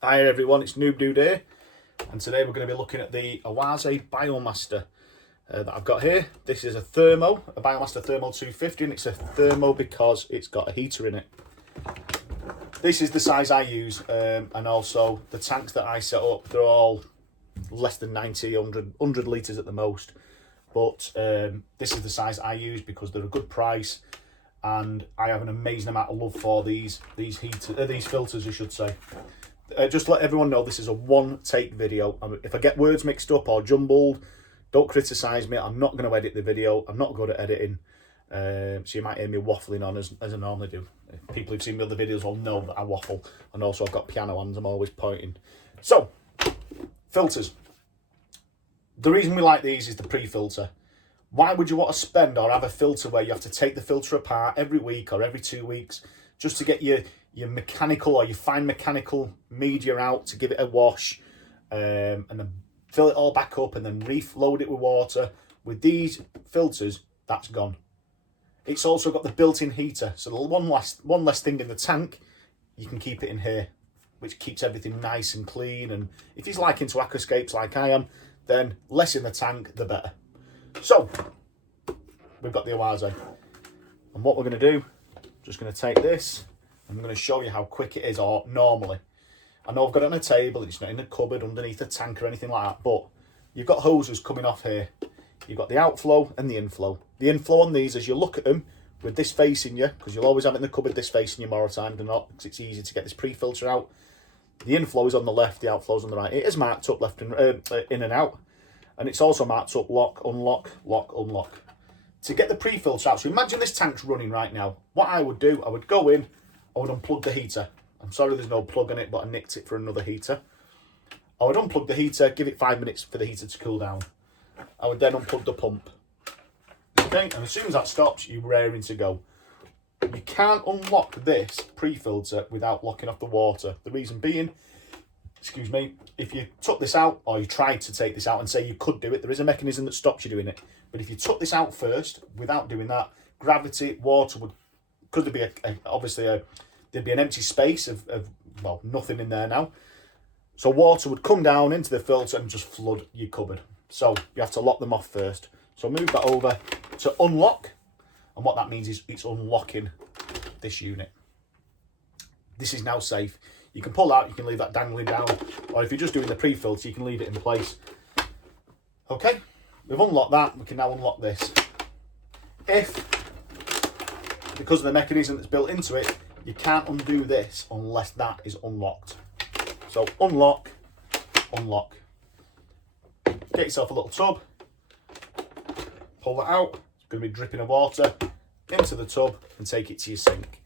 Hi everyone, it's Noob Dude here, and today we're going to be looking at the Oase Biomaster that I've got here. This is a Biomaster Thermo 250, and it's a thermo because it's got a heater in it. This is the size I use, and also the tanks that I set up, they're all less than 90, 100 litres at the most. But this is the size I use because they're a good price, and I have an amazing amount of love for these filters, I should say. Just to let everyone know, this is a one-take video. If I get words mixed up or jumbled, don't criticise me. I'm not going to edit the video. I'm not good at editing. So you might hear me waffling on as I normally do. People who've seen my other videos will know that I waffle. And also I've got piano hands. I'm always pointing. So, filters. The reason we like these is the pre-filter. Why would you want to spend or have a filter where you have to take the filter apart every week or every 2 weeks just to get your mechanical or your fine mechanical media out to give it a wash, and then fill it all back up and then reload it with water? With these filters, that's gone. It's also got the built-in heater, so the one less thing in the tank, you can keep it in here, which keeps everything nice and clean. And if he's like into aquascapes like I am, then less in the tank, the better. So we've got the Oase, and what we're going to do, just going to take this. I'm going to show you how quick it is, or normally. I know I've got it on a table, it's not in a cupboard underneath a tank or anything like that, but you've got hoses coming off here. You've got the outflow and the inflow. The inflow on these, as you look at them, with this facing you, because you'll always have it in the cupboard this facing you more of the time than not, because it's easy to get this pre-filter out. The inflow is on the left, the outflow is on the right. It is marked up left and in and out, and it's also marked up lock, unlock, lock, unlock. To get the pre-filter out, so imagine this tank's running right now. What I would do, I would go in, I would unplug the heater. I'm sorry there's no plug on it, but I nicked it for another heater. I would unplug the heater, give it 5 minutes for the heater to cool down. I would then unplug the pump. Okay, and as soon as that stops, you're raring to go. You can't unlock this pre-filter without locking off the water. The reason being, excuse me, if you took this out, or you tried to take this out and say you could do it, there is a mechanism that stops you doing it. But if you took this out first, without doing that, gravity, water would, could there be obviously there'd be an empty space of well, nothing in there now. So water would come down into the filter and just flood your cupboard. So you have to lock them off first. So move that over to unlock. And what that means is it's unlocking this unit. This is now safe. You can pull out, you can leave that dangling down. Or if you're just doing the pre-filter, you can leave it in place. Okay, we've unlocked that. We can now unlock this. Because of the mechanism that's built into it, you can't undo this unless that is unlocked. So unlock, unlock. Get yourself a little tub, pull that out. It's going to be dripping of water into the tub and take it to your sink.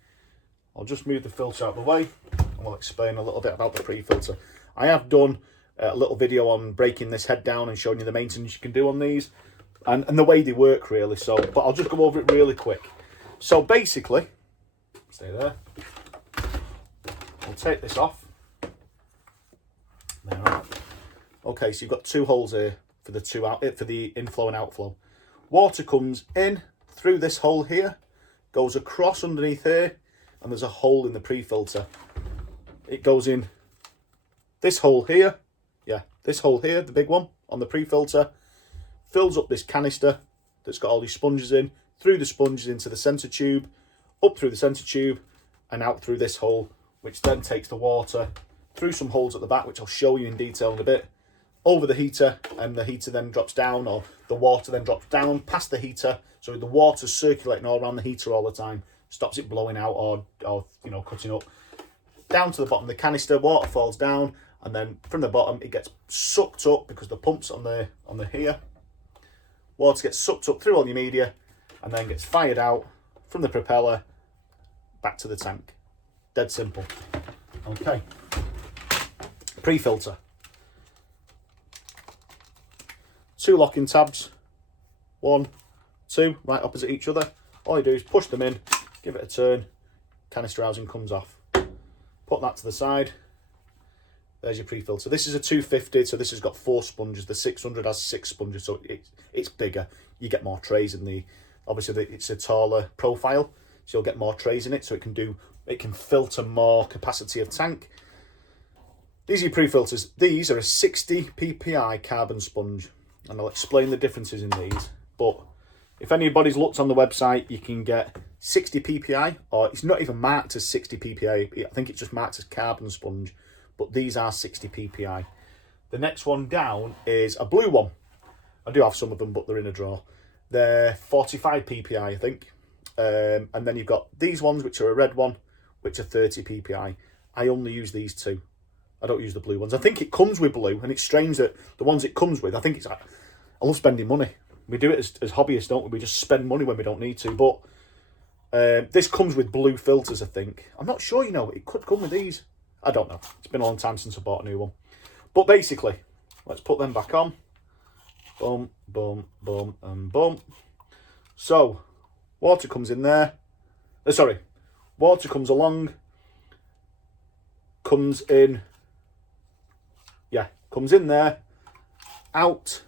I'll just move the filter out of the way and we'll explain a little bit about the pre-filter. I have done a little video on breaking this head down and showing you the maintenance you can do on these and the way they work really. So, but I'll just go over it really quick. So basically, stay there. We'll take this off. There. Okay, so you've got two holes here for the inflow and outflow. Water comes in through this hole here, goes across underneath here, and there's a hole in the pre-filter. It goes in this hole here, this hole here, the big one on the pre-filter, fills up this canister that's got all these sponges in, through the sponges into the centre tube, up through the centre tube, and out through this hole, which then takes the water through some holes at the back, which I'll show you in detail in a bit, over the heater, and the heater then drops down, or the water then drops down past the heater, so the water's circulating all around the heater all the time, stops it blowing out or you know, cutting up. Down to the bottom of the canister, water falls down, and then from the bottom it gets sucked up because the pump's on the here. Water gets sucked up through all your media, and then gets fired out from the propeller back to the tank. Dead simple. Okay. Pre-filter. 2 locking tabs. 1, 2, right opposite each other. All you do is push them in, give it a turn, canister housing comes off. Put that to the side. There's your pre-filter. This is a 250, so this has got 4 sponges. The 600 has 6 sponges, so it's bigger. You get more trays in the, obviously it's a taller profile, so you'll get more trays in it, so it can filter more capacity of tank. These are your pre-filters. These are a 60 ppi carbon sponge, and I'll explain the differences in these. But if anybody's looked on the website, you can get 60 ppi, or it's not even marked as 60 ppi. I think it's just marked as carbon sponge, but these are 60 ppi. The next one down is a blue one. I do have some of them, but they're in a drawer. They're 45 ppi, I think. And then you've got these ones, which are a red one, which are 30 ppi. I only use these two. I don't use the blue ones. I think it comes with blue, and it's strange that the ones it comes with, I think it's... I love spending money. We do it as hobbyists, don't we? We just spend money when we don't need to. But this comes with blue filters, I think. I'm not sure, you know. It could come with these. I don't know. It's been a long time since I bought a new one. But basically, let's put them back on. Boom, boom, boom, and boom. So, water comes in there. Water comes along. Comes in there, out.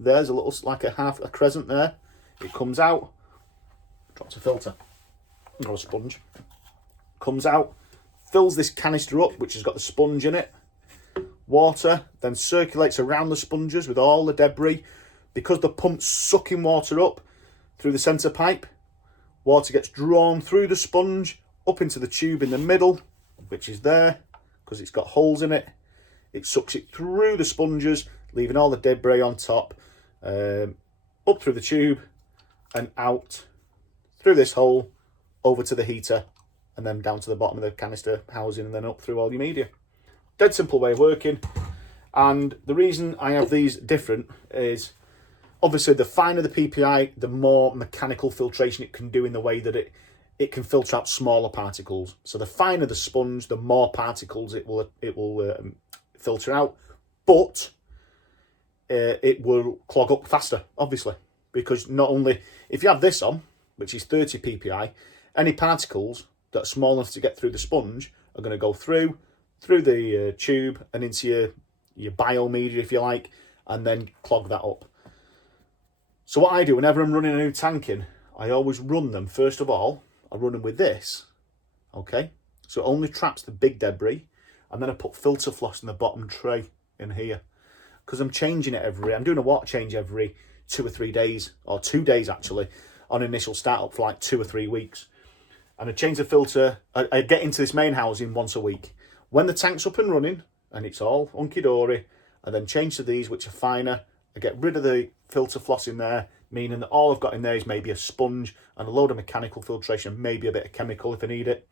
There's a little, like a crescent there. It comes out, drops a filter, or a sponge. Comes out, fills this canister up, which has got the sponge in it. Water then circulates around the sponges with all the debris. Because the pump's sucking water up through the centre pipe, water gets drawn through the sponge, up into the tube in the middle, which is there, because it's got holes in it. It sucks it through the sponges, leaving all the debris on top, up through the tube and out through this hole, over to the heater, and then down to the bottom of the canister housing, and then up through all your media. Dead simple way of working. And the reason I have these different is, obviously, the finer the PPI, the more mechanical filtration it can do in the way that it can filter out smaller particles. So the finer the sponge, the more particles it will filter out, but it will clog up faster, obviously, because not only if you have this on, which is 30 ppi, any particles that are small enough to get through the sponge are going to go through the tube and into your biomedia, if you like, and then clog that up. So what I do whenever I'm running a new tank in, I always run them, first of all, I run them with this, okay? So it only traps the big debris, and then I put filter floss in the bottom tray in here, because I'm changing it I'm doing a water change every 2 or 3 days, or 2 days actually, on initial startup for like 2 or 3 weeks. And I change the filter, I get into this main housing once a week. When the tank's up and running, and it's all hunky-dory, I then change to these, which are finer. I get rid of the filter floss in there, meaning that all I've got in there is maybe a sponge and a load of mechanical filtration, maybe a bit of chemical if I need it.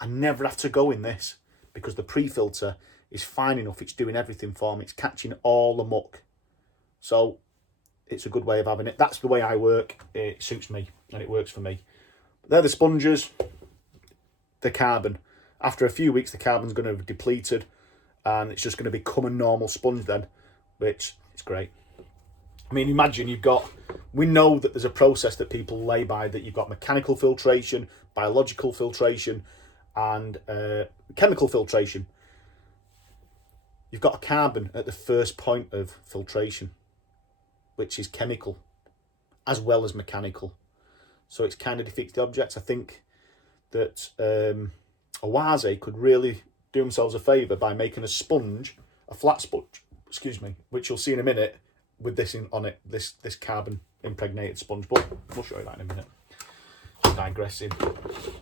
I never have to go in this, because the pre-filter is fine enough. It's doing everything for me. It's catching all the muck. So it's a good way of having it. That's the way I work. It suits me and it works for me. They're the sponges, the carbon. After a few weeks, the carbon's going to have depleted and it's just going to become a normal sponge then, which is great. I mean, imagine we know that there's a process that people lay by, that you've got mechanical filtration, biological filtration, and chemical filtration. You've got a carbon at the first point of filtration, which is chemical as well as mechanical. So it kind of defeats the object. I think that Oase could really do themselves a favour by making a sponge, a flat sponge, which you'll see in a minute with this on it, this carbon impregnated sponge. But we'll show you that in a minute. Digressing,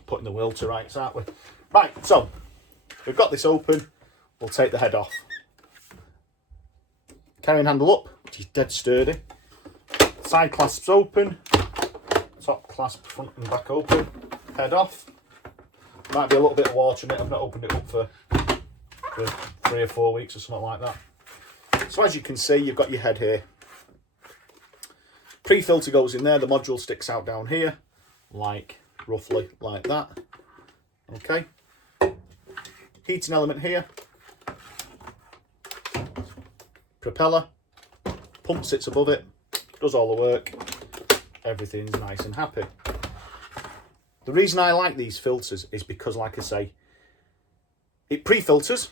putting the world to rights, aren't we? Right, so we've got this open. We'll take the head off. Carrying handle up, which is dead sturdy. Side clasps open. Top clasp front and back open. Head off. Might be a little bit of water in it. I've not opened it up for 3 or 4 weeks or something like that. So as you can see, you've got your head here. Pre-filter goes in there. The module sticks out down here, roughly like that. Okay. Heating element here. Propeller. Pump sits above it. Does all the work. Everything's nice and happy. The reason I like these filters is because, like I say, it pre-filters.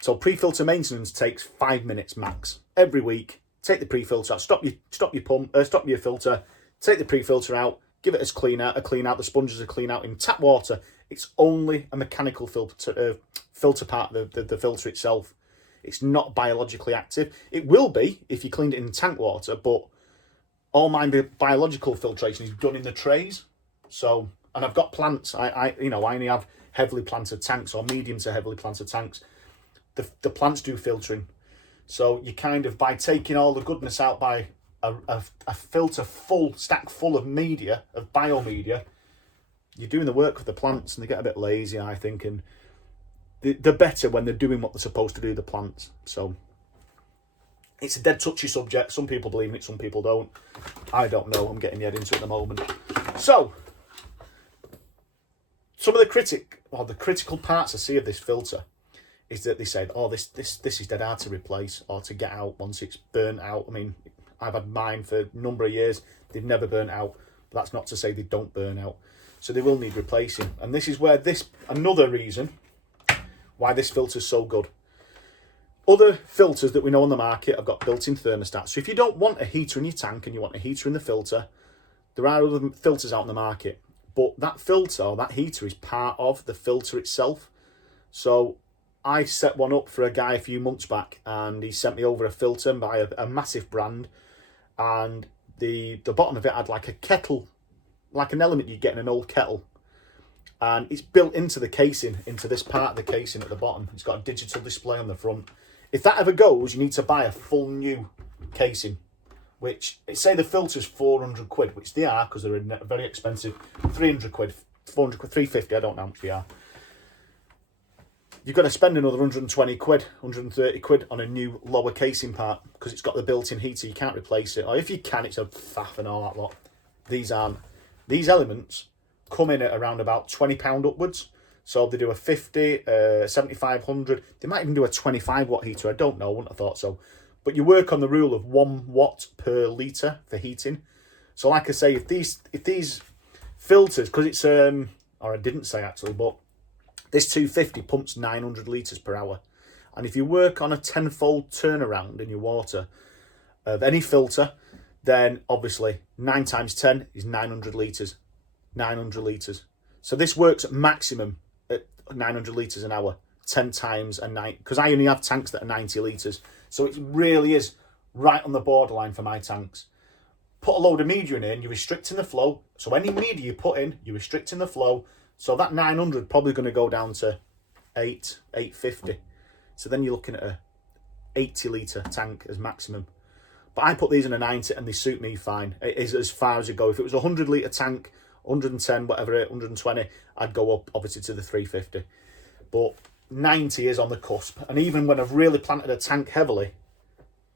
So pre-filter maintenance takes 5 minutes max. Every week, take the pre-filter out, stop your filter, take the pre-filter out, give it a clean out. The sponges are clean out in tap water It's only a mechanical filter part of the filter itself. It's not biologically active. It will be if you cleaned it in tank water, but all my biological filtration is done in the trays. So, and I've got plants. I only have heavily planted tanks or medium to heavily planted tanks. The plants do filtering. So you kind of, by taking all the goodness out by a filter stack full of media, of biomedia, you're doing the work for the plants, and they get a bit lazy, I think, and they're better when they're doing what they're supposed to do, the plants. So it's a dead touchy subject. Some people believe in it, some people don't. I don't know. I'm getting my head into it at the moment. So some of the critical parts I see of this filter is that they said, oh, this is dead hard to replace or to get out once it's burnt out. I mean, I've had mine for a number of years. They've never burnt out. But that's not to say they don't burn out. So they will need replacing. And this is where another reason why this filter is so good. Other filters that we know on the market have got built-in thermostats. So if you don't want a heater in your tank and you want a heater in the filter, there are other filters out in the market. But that filter or that heater is part of the filter itself. So I set one up for a guy a few months back, and he sent me over a filter by a massive brand, and the bottom of it had like a kettle, like an element you get in an old kettle, and it's built into the casing, into this part of the casing at the bottom. It's got a digital display on the front. If that ever goes, you need to buy a full new casing, which, say the filter's 400 quid, which they are because they're very expensive, 300 quid, 400 quid, 350, I don't know how much they are. You've got to spend another 120 quid, 130 quid on a new lower casing part because it's got the built-in heater. You can't replace it. Or if you can, it's a faff and all that lot. These aren't. These elements come in at around about £20 upwards. So they do a 50, 7500. They might even do a 25 watt heater. I don't know. I wouldn't have thought so. But you work on the rule of 1 watt per litre for heating. So like I say, if these filters, because it's, or I didn't say actually, but this 250 pumps 900 litres per hour. And if you work on a 10-fold turnaround in your water of any filter, then obviously 9 times 10 is 900 litres. 900 litres. So this works at maximum at 900 litres an hour, 10 times a night. Because I only have tanks that are 90 litres. So it really is right on the borderline for my tanks. Put a load of media in, you're restricting the flow. So any media you put in, you're restricting the flow. So that 900 probably going to go down to 850. So then you're looking at a 80 litre tank as maximum. But I put these in a 90 and they suit me fine. It is as far as you go. If it was a 100 litre tank, 110, whatever, 120, I'd go up obviously to the 350. But 90 is on the cusp. And even when I've really planted a tank heavily,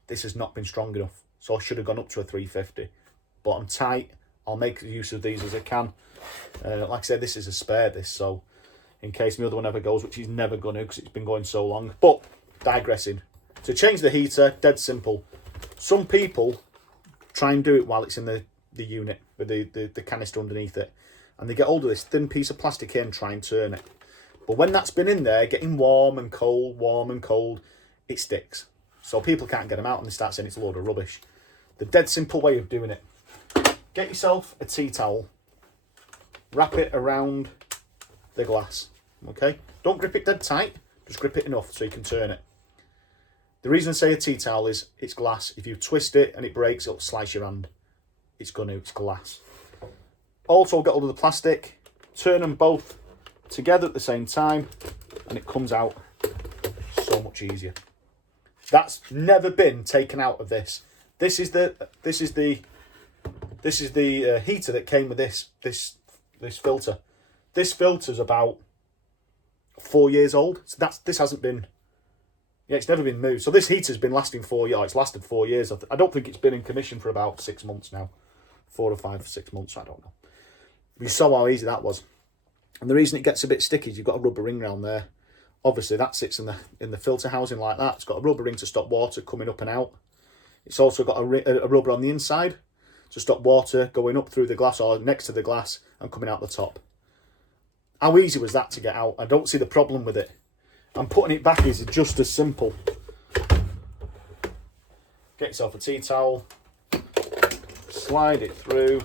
this has not been strong enough. So I should have gone up to a 350. But I'm tight. I'll make use of these as I can. Like I said, this is a spare, so in case my other one ever goes, which he's never going to because it's been going so long. But digressing. To change the heater, dead simple. Some people try and do it while it's in the unit with the canister underneath it. And they get hold of this thin piece of plastic here and try and turn it. But when that's been in there, getting warm and cold, it sticks. So people can't get them out and they start saying it's a load of rubbish. The dead simple way of doing it. Get yourself a tea towel. Wrap it around the glass, okay? Don't grip it dead tight, just grip it enough so you can turn it. The reason I say a tea towel is it's glass. If you twist it and it breaks, it'll slice your hand. It's glass. Also get hold of the plastic, turn them both together at the same time, and it comes out so much easier. That's never been taken out of this. This is the heater that came with this filter. This filter's about 4 years old. So this hasn't been, it's never been moved. So this heater's been lasting 4 years. It's lasted 4 years. I don't think it's been in commission for about 6 months now. 4 or 5 or 6 months, I don't know. You saw how easy that was. And the reason it gets a bit sticky is you've got a rubber ring around there. Obviously that sits in the filter housing like that. It's got a rubber ring to stop water coming up and out. It's also got a rubber on the inside to stop water going up through the glass or next to the glass and coming out the top. How easy was that to get out? I don't see the problem with it. And putting it back is just as simple. Get yourself a tea towel, slide it through.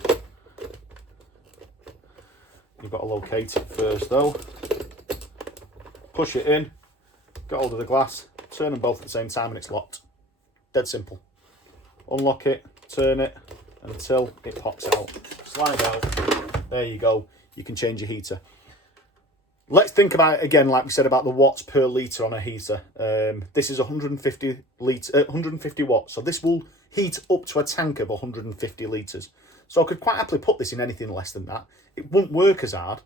You've got to locate it first though. Push it in, get hold of the glass, turn them both at the same time and it's locked. Dead simple. Unlock it, turn it until it pops out. Slide out. There you go. You can change your heater. Let's think about it again, like we said about the watts per litre on a heater. This is 150 watts. So this will heat up to a tank of 150 litres. So I could quite happily put this in anything less than that. It wouldn't work as hard,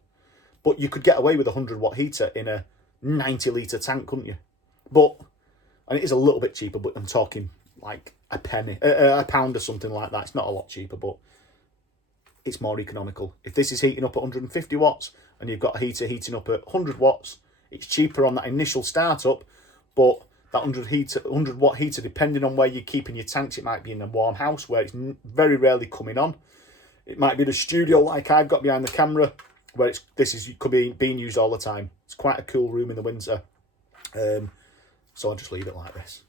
but you could get away with a 100 watt heater in a 90 litre tank, couldn't you? But, and it is a little bit cheaper, but I'm talking like a penny, a pound or something like that. It's not a lot cheaper, but it's more economical. If this is heating up at 150 watts and you've got a heater heating up at 100 watts, it's cheaper on that initial startup, but that 100 watt heater, depending on where you're keeping your tanks, it might be in a warm house where it's very rarely coming on. It might be the studio like I've got behind the camera, where could be being used all the time. It's quite a cool room in the winter. So I'll just leave it like this.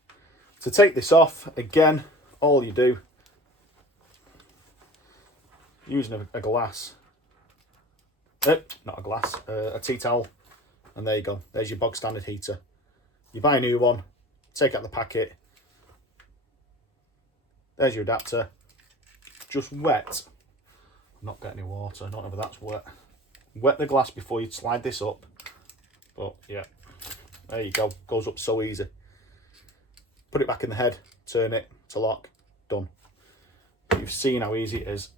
To take this off, again, all you do, using a glass, not a glass, a tea towel, and there you go. There's your bog standard heater. You buy a new one, take out the packet. There's your adapter. Just wet. Not get any water. I don't know if that's wet. Wet the glass before you slide this up. But yeah, there you go. Goes up so easy. Put it back in the head. Turn it to lock. Done. You've seen how easy it is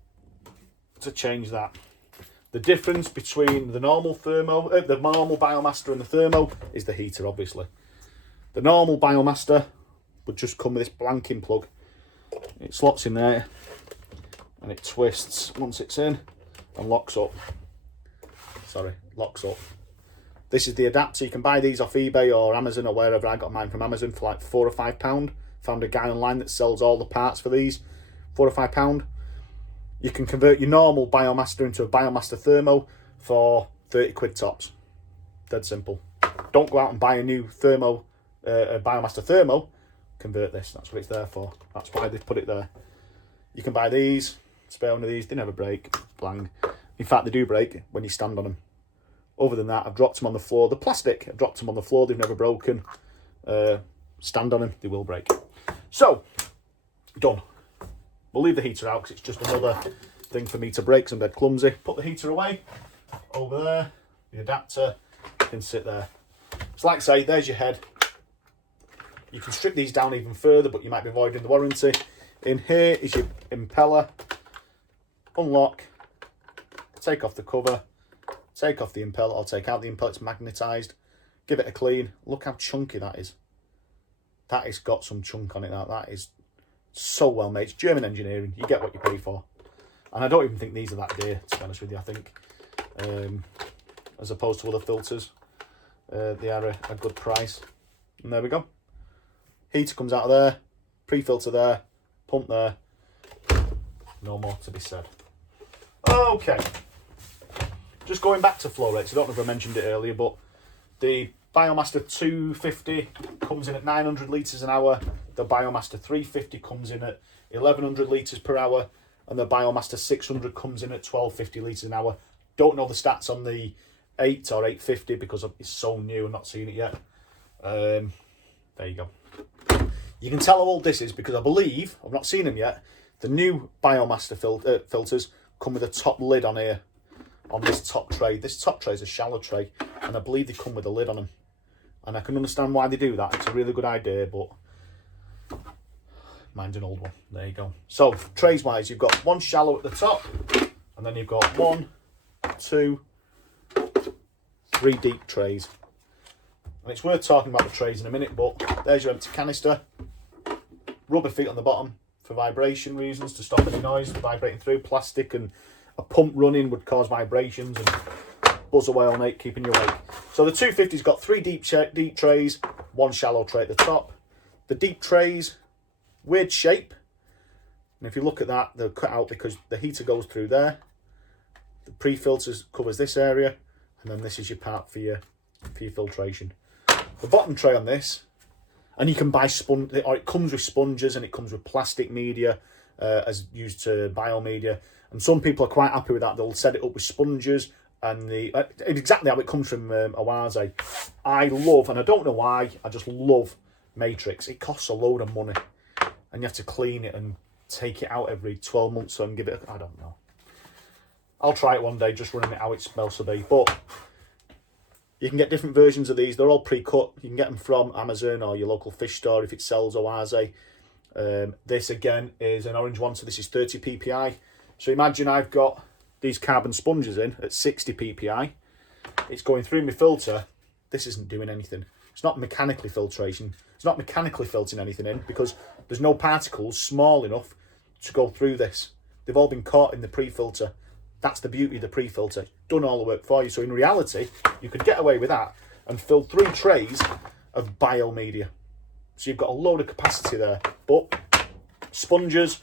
to change that. The difference between the normal Biomaster and the Thermo is the heater, obviously. The normal Biomaster would just come with this blanking plug. It slots in there and it twists once it's in and locks up. Sorry, locks up. This is the adapter. You can buy these off eBay or Amazon or wherever. I got mine from Amazon for like £4 or £5. Found a guy online that sells all the parts for these. £4 or £5. You can convert your normal Biomaster into a Biomaster Thermo for 30 quid tops. Dead simple. Don't go out and buy a new a Biomaster Thermo. Convert this. That's what it's there for. That's why they've put it there. You can buy these. Spare one of these. They never break. Blang. In fact, they do break when you stand on them. Other than that, I've dropped them on the floor. The plastic, I've dropped them on the floor. They've never broken. Stand on them. They will break. So, done. We'll leave the heater out because it's just another thing for me to break because I'm dead clumsy. Put the heater away. Over there. The adapter can sit there. So like I say, there's your head. You can strip these down even further, but you might be voiding the warranty. In here is your impeller. Unlock. Take off the cover. Take off the impeller, or take out the impeller. It's magnetised. Give it a clean. Look how chunky that is. That has got some chunk on it. That is so well made. It's German engineering. You get what you pay for. And I don't even think these are that dear, to be honest with you. I think, as opposed to other filters, they are a good price. And there we go. Heater comes out of there. Pre-filter there. Pump there. No more to be said. Okay. Just going back to flow rates. I don't know if I mentioned it earlier, but the Biomaster 250 comes in at 900 litres an hour. The Biomaster 350 comes in at 1100 litres per hour. And the Biomaster 600 comes in at 1250 litres an hour. Don't know the stats on the 8 or 850 because it's so new. I've not seen it yet. There you go. You can tell how old this is because I believe, I've not seen them yet, the new Biomaster filters come with a top lid on here. On this top tray. This top tray is a shallow tray, and I believe they come with a lid on them. And I can understand why they do that. It's a really good idea, but mine's an old one. There you go. So, trays wise, you've got one shallow at the top, and then you've got 1, 2, 3 deep trays. And it's worth talking about the trays in a minute, but there's your empty canister. Rubber feet on the bottom for vibration reasons, to stop any noise vibrating through. Plastic and a pump running would cause vibrations and buzz away all night, keeping you awake. So the 250's got 3 deep trays, 1 shallow tray at the top. The deep trays, weird shape. And if you look at that, they're cut out because the heater goes through there. The pre-filters covers this area, and then this is your part for your filtration. The bottom tray on this, and you can buy sponge, or it comes with sponges and it comes with plastic media as used to biomedia. And some people are quite happy with that. They'll set it up with sponges and exactly how it comes from Oase. I love, and I don't know why, I just love Matrix. It costs a load of money, and you have to clean it and take it out every 12 months and give it I don't know. I'll try it one day, just running it how it's supposed to be. But you can get different versions of these. They're all pre-cut. You can get them from Amazon or your local fish store if it sells Oase. This again is an orange one, so this is 30 ppi. So imagine I've got these carbon sponges in at 60 ppi. It's going through my filter. This isn't doing anything. It's not mechanically filtration. It's not mechanically filtering anything in because there's no particles small enough to go through this. They've all been caught in the pre-filter. That's the beauty of the pre-filter. It's done all the work for you. So in reality, you could get away with that and fill 3 trays of biomedia. So you've got a load of capacity there. But sponges,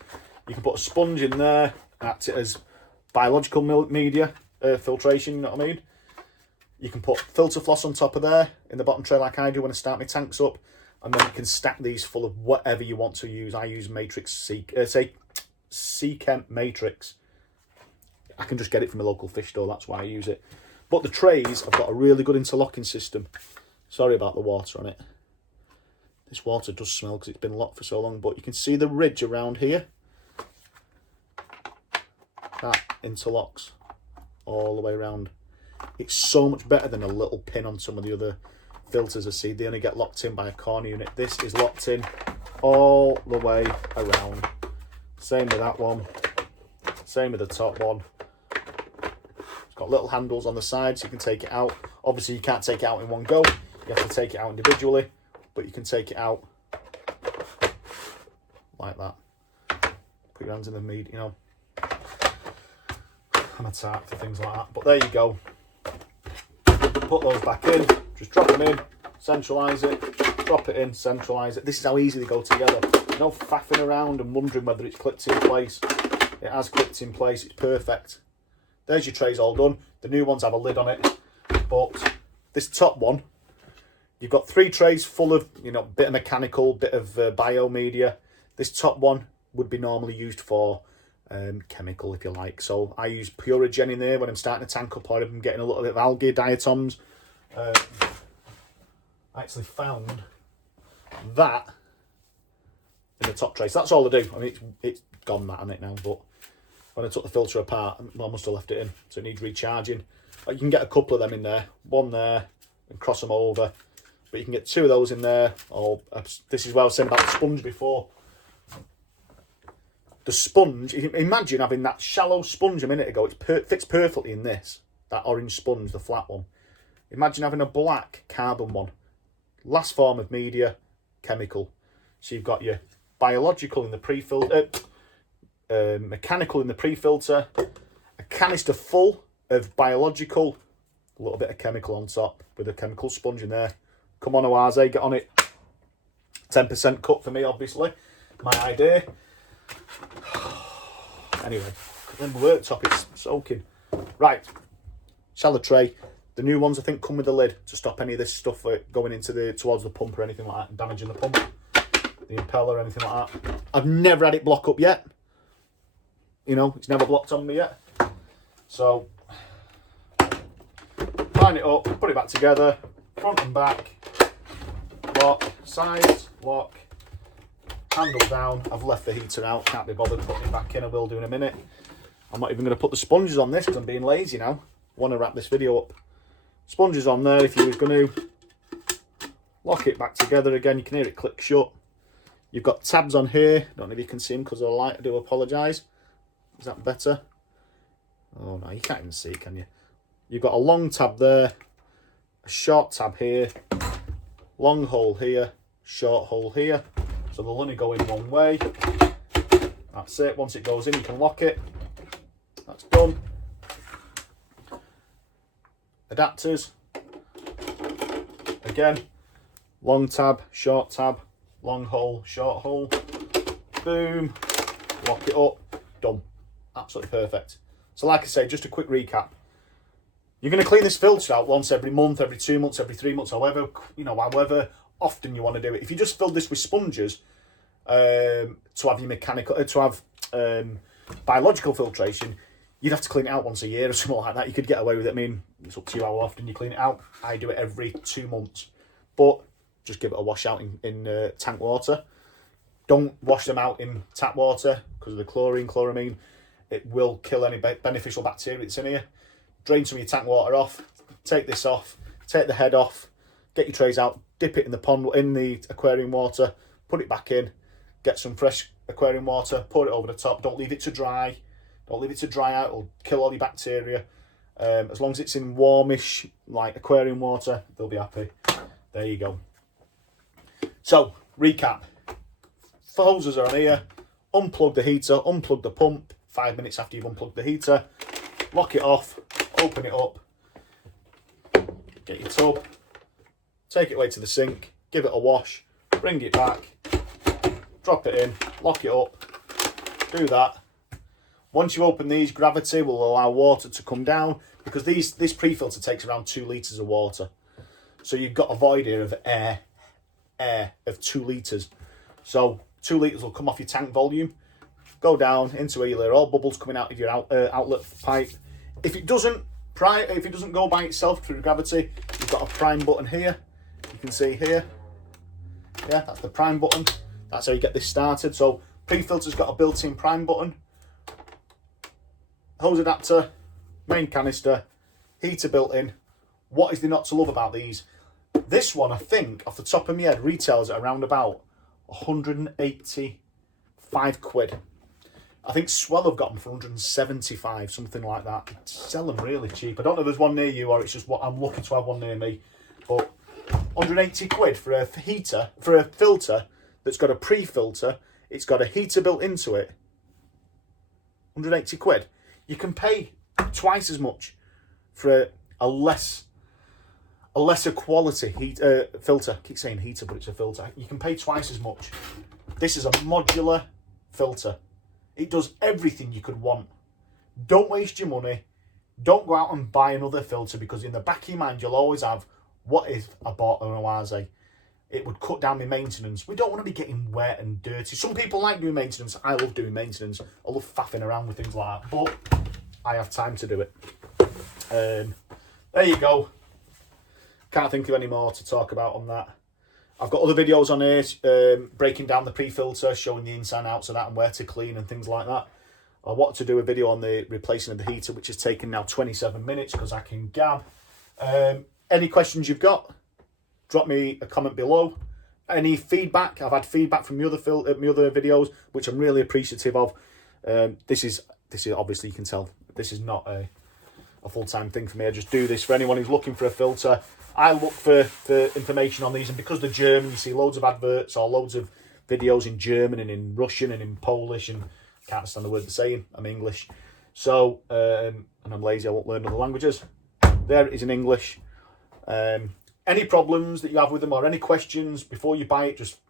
you can put a sponge in there, act it as biological media filtration, you know what I mean? You can put filter floss on top of there in the bottom tray like I do when I start my tanks up, and then you can stack these full of whatever you want to use. I use Matrix Seachem Matrix. I can just get it from a local fish store, that's why I use it. But the trays have got a really good interlocking system. Sorry about the water on it. This water does smell because it's been locked for so long, but you can see the ridge around here. That interlocks all the way around. It's so much better than a little pin on some of the other filters I see. They only get locked in by a corner unit. This is locked in all the way around. Same with that one. Same with the top one. It's got little handles on the side so you can take it out. Obviously you can't take it out in one go. You have to take it out individually, but you can take it out like that. Put your hands in the meat, you know. I'm a tart for things like that, but there you go. Put those back in, just drop them in, centralise it, drop it in, centralise it. This is how easy they go together. No faffing around and wondering whether it's clicked in place. It has clicked in place, it's perfect. There's your trays all done. The new ones have a lid on it, but this top one, you've got 3 trays full of, you know, bit of mechanical, bit of biomedia. This top one would be normally used for chemical, if you like. So I use Purigen in there when I'm starting to tank up, or if I'm getting a little bit of algae diatoms. I actually found that in the top tray. So that's all I do. I mean, it's gone that on it now, but when I took the filter apart, well, I must have left it in, so it needs recharging. You can get a couple of them in there, one there, and cross them over. But you can get 2 of those in there. Or this is what I was saying about the sponge before. The sponge, imagine having that shallow sponge a minute ago. It fits perfectly in this, that orange sponge, the flat one. Imagine having a black carbon one. Last form of media, chemical. So you've got your biological in the pre-filter, mechanical in the pre-filter, a canister full of biological, a little bit of chemical on top with a chemical sponge in there. Come on, Oase, get on it. 10% cut for me, obviously. My idea. Anyway, then the worktop, it's soaking. Right, shallow tray. The new ones I think come with a lid to stop any of this stuff going into towards the pump or anything like that, and damaging the pump, the impeller, anything like that. I've never had it block up yet. You know, it's never blocked on me yet. So line it up, put it back together, front and back, lock, sides, lock, handle down. I've left the heater out, can't be bothered putting it back in. I will do in a minute. I'm not even going to put the sponges on this because I'm being lazy now. I want to wrap this video up. Sponges on there. If you were going to lock it back together again, you can hear it click shut. You've got tabs on here. Don't know if you can see them because of the light. I do apologise. Is that better? Oh no, you can't even see it, can you? You've got a long tab there, a short tab here, long hole here, short hole here. So they'll only go in one way. That's it. Once it goes in, you can lock it. That's done. Adapters. Again, long tab, short tab, long hole, short hole. Boom. Lock it up. Done. Absolutely perfect. So like I say, just a quick recap. You're going to clean this filter out once every month, every 2 months, every 3 months, however, you know, however often you want to do it. If you just fill this with sponges to have your mechanical, to have biological filtration, you'd have to clean it out once a year or something like that. You could get away with it. I mean, it's up to you how often you clean it out. I do it every 2 months. But just give it a wash out in tank water. Don't wash them out in tap water because of the chloramine. It will kill any beneficial bacteria that's in here. Drain some of your tank water off. Take this off. Take the head off. Get your trays out. Dip it in the pond, in the aquarium water. Put it back in. Get some fresh aquarium water. Pour it over the top. Don't leave it to dry. Don't leave it to dry out. It'll kill all your bacteria. As long as it's in warmish, like aquarium water, they'll be happy. There you go. So, recap. Hoses are on here. Unplug the heater. Unplug the pump 5 minutes after you've unplugged the heater. Lock it off. Open it up. Get your tub. Take it away to the sink. Give it a wash. Bring it back. Drop it in. Lock it up. Do that. Once you open these, gravity will allow water to come down because this pre-filter takes around 2 litres of water. So you've got a void here of air of 2 litres. So 2 litres will come off your tank volume, go down into here, there are all bubbles coming out of your outlet pipe. If it doesn't go by itself through gravity, you've got a prime button here. You can see here. Yeah, that's the prime button. That's how you get this started. So pre-filter's got a built-in prime button. Hose adapter, main canister, heater built in. What is there not to love about these? This one, I think, off the top of my head, retails at around about 185 quid. I think Swell have got them for 175, something like that. They sell them really cheap. I don't know if there's one near you or it's just what I'm looking to have one near me. But 180 quid for a heater, for a filter that's got a pre-filter. It's got a heater built into it. 180 quid. You can pay twice as much for a lesser quality filter. I keep saying heater, but it's a filter. You can pay twice as much. This is a modular filter. It does everything you could want. Don't waste your money. Don't go out and buy another filter because in the back of your mind, you'll always have, what if I bought an Oase? It would cut down my maintenance. We don't want to be getting wet and dirty. Some people like doing maintenance. I love doing maintenance. I love faffing around with things like that. But I have time to do it. There you go. Can't think of any more to talk about on that. I've got other videos on here breaking down the pre-filter, showing the ins and outs of that and where to clean and things like that. I want to do a video on the replacing of the heater, which has taken now 27 minutes because I can gab. Any questions you've got, drop me a comment below. Any feedback? I've had feedback from my other videos, which I'm really appreciative of. This is obviously, you can tell, this is not a full-time thing for me. I just do this for anyone who's looking for a filter. I look for information on these, and because they're German, you see loads of adverts or loads of videos in German and in Russian and in Polish, and I can't understand the word they're saying. I'm English. So, and I'm lazy, I won't learn other languages. There it is in English. Any problems that you have with them or any questions before you buy it, just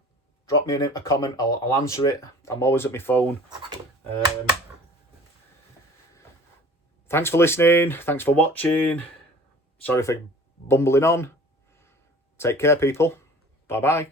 drop me a comment. I'll answer it. I'm always at my phone. Thanks for listening. Thanks for watching. Sorry for bumbling on. Take care, people. Bye-bye.